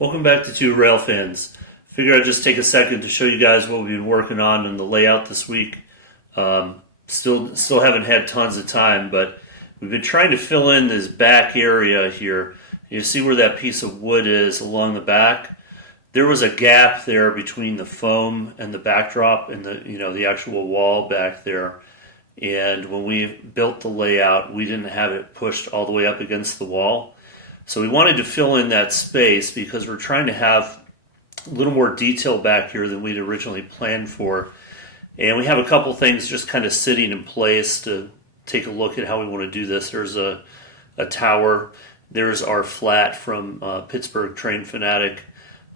Welcome back to Two Rail Fans. Figure I'd just take a second to show you guys what we've been working on in the layout this week. Still haven't had tons of time, but we've been trying to fill in this back area here. You see where that piece of wood is along the back? There was a gap there between the foam and the backdrop and the actual wall back there. And when we built the layout, we didn't have it pushed all the way up against the wall. So we wanted to fill in that space because we're trying to have a little more detail back here than we'd originally planned for. And we have a couple things just kind of sitting in place to take a look at how we want to do this. There's a tower. There's our flat from Pittsburgh Train Fanatic.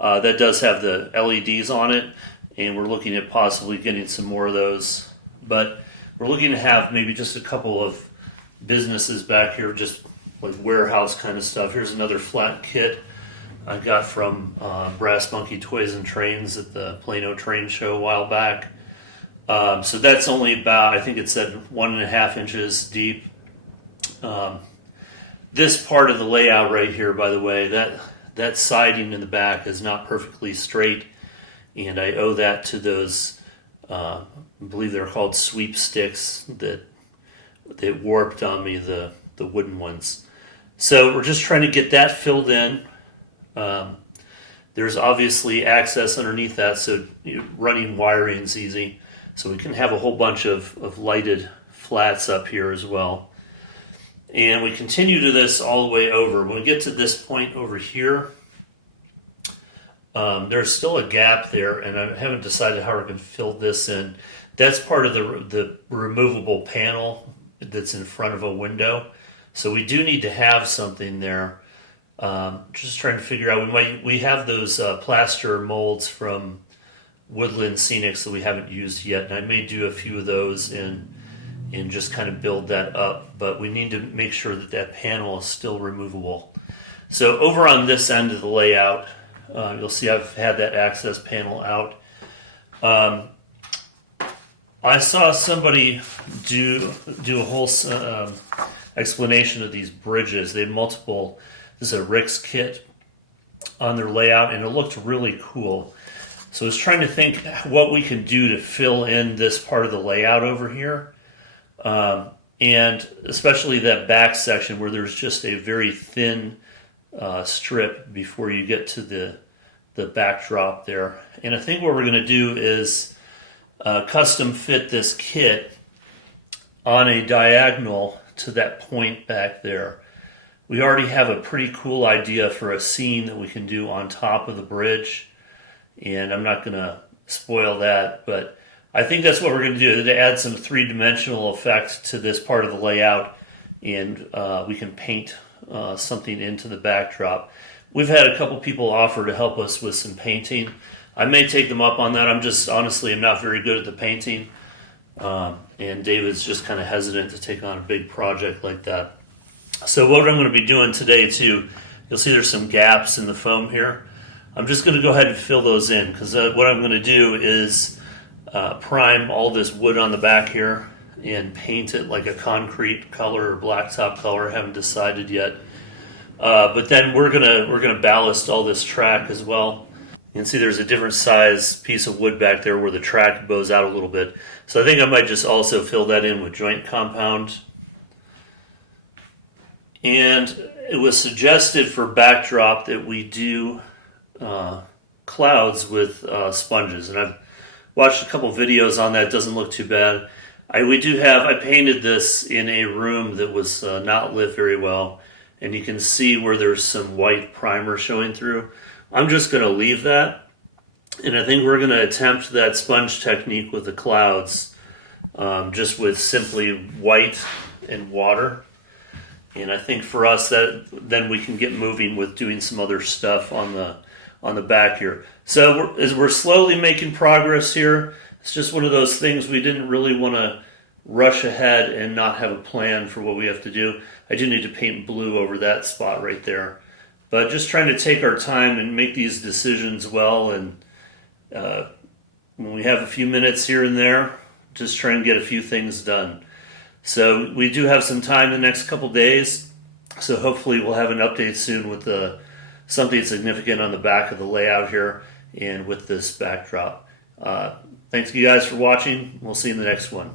That does have the LEDs on it, and we're looking at possibly getting some more of those. But we're looking to have maybe just a couple of businesses back here, just like warehouse kind of stuff. Here's another flat kit I got from Brass Monkey Toys and Trains at the Plano Train Show a while back. So that's only about, I think it said 1.5 inches deep. This part of the layout right here, by the way, that siding in the back is not perfectly straight, and I owe that to those, I believe they're called sweep sticks that warped on me, the wooden ones. So we're just trying to get that filled in. There's obviously access underneath that, so running wiring is easy. So we can have a whole bunch of lighted flats up here as well. And we continue to this all the way over. When we get to this point over here, there's still a gap there, and I haven't decided how we're going to fill this in. That's part of the removable panel that's in front of a window. So we do need to have something there. Just trying to figure out, we have those plaster molds from Woodland Scenics that we haven't used yet, and I may do a few of those and just kind of build that up. But we need to make sure that panel is still removable. So over on this end of the layout, you'll see I've had that access panel out. I saw somebody do a whole explanation of these bridges. They had multiple. This is a Rick's kit on their layout, and it looked really cool. So I was trying to think what we can do to fill in this part of the layout over here, and especially that back section where there's just a very thin strip before you get to the backdrop there. And I think what we're going to do is custom fit this kit on a diagonal to that point back there. We already have a pretty cool idea for a scene that we can do on top of the bridge, and I'm not going to spoil that, but I think that's what we're going to do, to add some three-dimensional effect to this part of the layout, and we can paint something into the backdrop. We've had a couple people offer to help us with some painting. I may take them up on that. I'm not very good at the painting. And David's just kind of hesitant to take on a big project like that. So what I'm going to be doing today too, you'll see there's some gaps in the foam here. I'm just going to go ahead and fill those in, because what I'm going to do is prime all this wood on the back here and paint it like a concrete color or blacktop color. I haven't decided yet. But then we're gonna ballast all this track as well. You can see there's a different size piece of wood back there where the track bows out a little bit. So I think I might just also fill that in with joint compound. And it was suggested for backdrop that we do clouds with sponges. And I've watched a couple videos on that. It doesn't look too bad. I painted this in a room that was not lit very well. And you can see where there's some white primer showing through. I'm just going to leave that, and I think we're going to attempt that sponge technique with the clouds, just with simply white and water. And I think for us, that then we can get moving with doing some other stuff on the back here. So as we're slowly making progress here, it's just one of those things we didn't really want to rush ahead and not have a plan for what we have to do. I do need to paint blue over that spot right there. But just trying to take our time and make these decisions well, and when we have a few minutes here and there, just try and get a few things done. So we do have some time in the next couple days, so hopefully we'll have an update soon with the something significant on the back of the layout here and with this backdrop. Thanks you guys for watching. We'll see you in the next one.